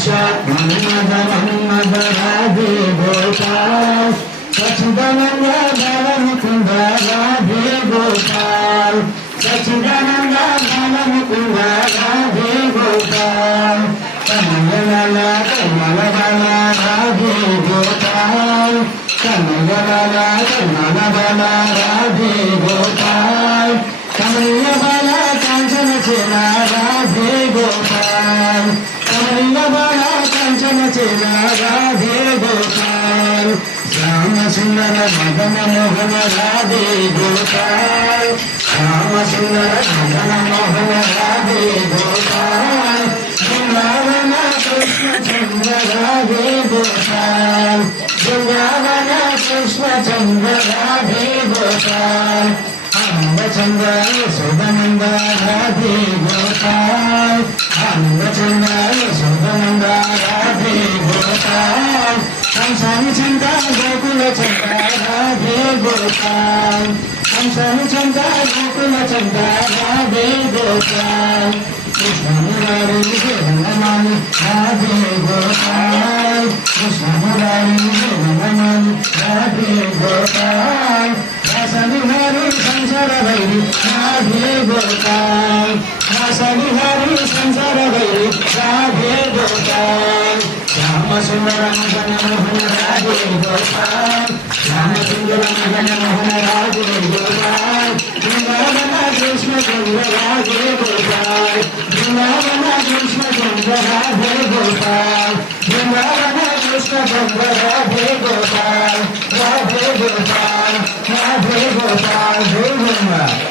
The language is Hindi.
मन्मद राधे गोपाल सच्चिदानंद बालमुकुंद राधे गोपाल सच्चिदानंद बालमुकुंद राधे गोपाल कमललाला कमलबाला राधे गोपाल कमललाला कमलबाला राधे गोपाल कमलबाला कांचन चेला राधे गोपाल कमलबाला कांचन चेला राधे गोपाल श्याम सुंदर मदन मोहन राधे गोपाल श्याम सुंदर मदन मोहन राधे गोपाल वृंदावन कृष्ण चंद्र राधे गोपाल वृंदावन कृष्ण चंद्र राधे गोपाल चंद्र यशोदानंद राधे गोपाल चंद्र यशोदानंद राधे गोपाल हंसानी चंद्र गोकुल चंद्र राधे गोपाल हंसानी चंद्र गोकुल चंद्र राधे गोपाल कृष्ण मुरारी रंगमणि राधे गोपाल कृष्ण मुरारी रंगमणि राधे गोपाल हरि संसार भैरी राधे गोपाल हरि संसार भैरी राधे गोपाल श्याम सुंदर मदन मोहन राधे गोपाल श्याम सुंदर मदन मोहन राधे गोपाल वृंदावन कृष्ण चंद्र राधे गोपाल वृंदावन कृष्ण चंद्र राधे गोपाल वृंदावन कृष्ण चंद्र राधे गोपाल राधे गोपाल राधे गोपाल जय